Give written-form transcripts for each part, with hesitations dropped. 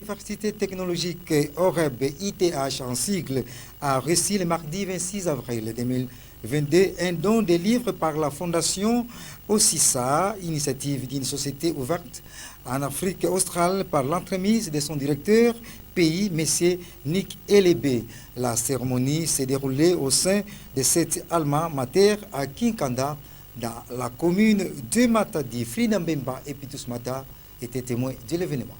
L'Université technologique OREB ITH en sigle a reçu le mardi 26 avril 2022 un don de livres par la Fondation OSISA, initiative d'une société ouverte en Afrique australe par l'entremise de son directeur pays, M. Nick Elebe. La cérémonie s'est déroulée au sein de cette alma mater à Kinkanda, dans la commune de Matadi. Frida Mbemba et Pitus Mata étaient témoins de l'événement.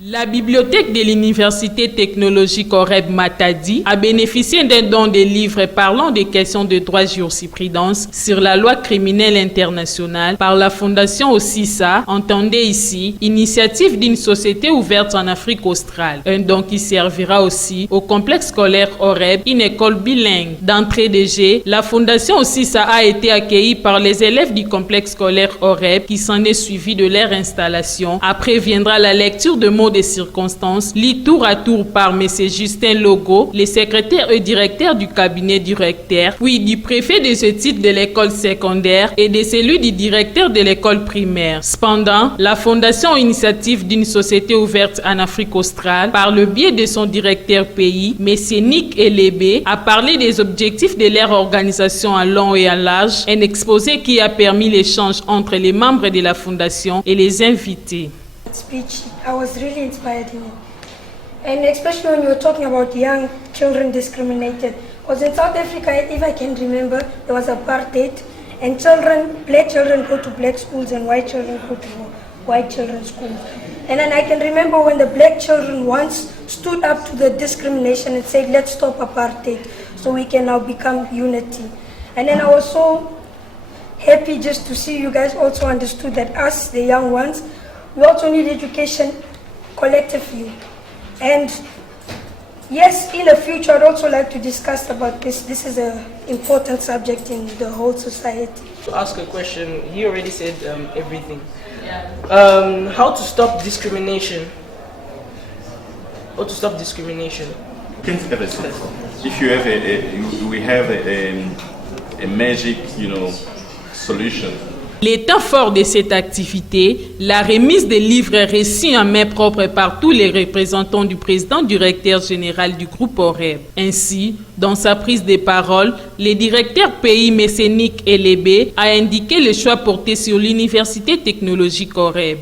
La bibliothèque de l'Université technologique OREB Matadi a bénéficié d'un don de livres parlant des questions de droit jurisprudence sur la loi criminelle internationale par la Fondation OSISA, entendez ici, initiative d'une société ouverte en Afrique australe. Un don qui servira aussi au complexe scolaire OREB, une école bilingue. D'entrée de jeu, la Fondation OSISA a été accueillie par les élèves du complexe scolaire OREB qui s'en est suivi de leur installation. Après viendra la lecture de mots des circonstances, lit tour à tour par M. Justin Logo, le secrétaire et directeur du cabinet du recteur, puis du préfet de ce titre de l'école secondaire et de celui du directeur de l'école primaire. Cependant, la Fondation Initiative d'une société ouverte en Afrique australe, par le biais de son directeur pays, M. Nick Elebe, a parlé des objectifs de leur organisation à long et à large, un exposé qui a permis l'échange entre les membres de la Fondation et les invités. Speech, I was really inspired in it. And especially when you were talking about young children discriminated. Because in South Africa, if I can remember, there was apartheid, and black children go to black schools and white children go to white children's schools. And then I can remember when the black children once stood up to the discrimination and said, let's stop apartheid so we can now become unity. And then I was so happy just to see you guys also understood that us, the young ones, we also need education collectively. And yes, in the future, I'd also like to discuss about this. This is an important subject in the whole society. To ask a question, he already said everything. Yeah. How to stop discrimination? How to stop discrimination? If you have we have a magic, solution. Les temps forts de cette activité, la remise des livres récits en main propre par tous les représentants du président directeur général du groupe OREB. Ainsi, dans sa prise de parole, le directeur pays M. Nick Elebe a indiqué le choix porté sur l'Université technologique OREB.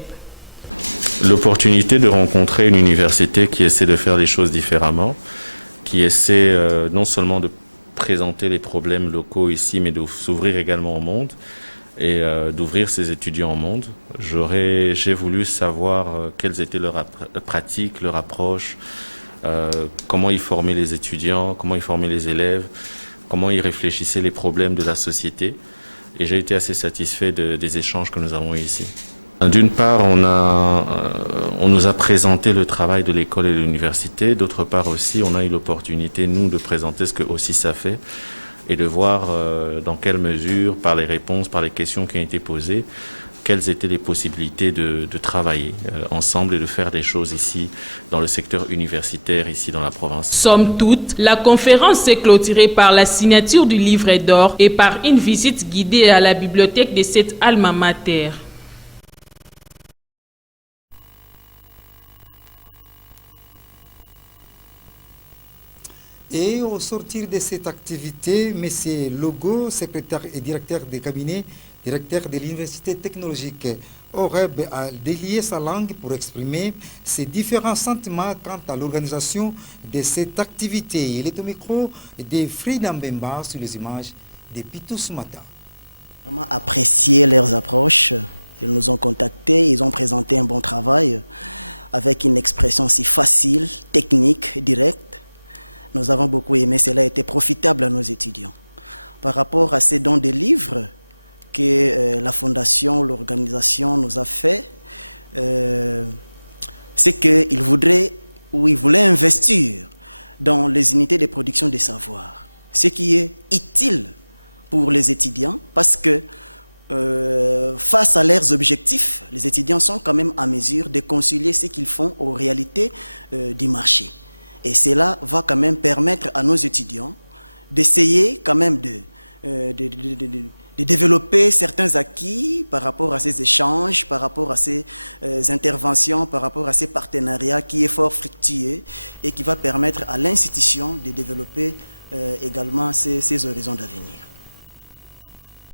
L'opportunité de rencontrer une université qui essaie de faire les choses différemment, qui essaie non seulement de présenter les problèmes locaux ici, mais de s'ouvrir également au monde et d'ouvrir ses étudiants au monde. J'ai voulu savoir quelles étaient leurs pratiques, leur approche, comment ils formaient les étudiants, comment ils formaient les élèves, comment ils réfléchissaient les problèmes de la société. Et j'ai été assez satisfait des échanges que nous avons eus ici. D'une part, on nous a présenté le travail de l'école et de l'université. D'autre part aussi, on a eu l'opportunité, nous, de présenter ce que OSISA fait et de voir dans quelle mesure, par les réponses, par les questions qui ont été posées, quelles étaient les possibilités de travailler ensemble et de faire des choses ici dans le secteur universitaire, ici dans la province. Somme toute, la conférence s'est clôturée par la signature du livre d'or et par une visite guidée à la bibliothèque de cette alma mater. Et au sortir de cette activité, M. Logo, secrétaire et directeur des cabinets, directeur de l'Université technologique OREB, a délié sa langue pour exprimer ses différents sentiments quant à l'organisation de cette activité. Il est au micro de Frida Mbemba sur les images de Pitus Mata. Vraiment apprécié leurs approches. Ils nous ont contactés, ils ont présenté un bon travail avec une expression si facile, technique, directe. Nous avons beaucoup aimé, cela a été profitable à nos étudiants. Par rapport à ces dons de livres que la fondation, l'organisation nous a fait, c'est qu'ils voudraient ou ils voulaient investir dans les unités de production des savoirs, ce qui est utile pour les étudiants parce que face à leurs objectifs, les étudiants sont quand même en mesure de concilier ce qu'ils font aux réalités du marché. Et cela va quand même permettre à nos étudiants d'essayer quand même de de développer certains acquis par rapport à ces échanges, par rapport à ces interventions, par rapport à ces partenariats qui est fort fructueux et qui va permettre à l'institution de développer également ces horizons d'avenir.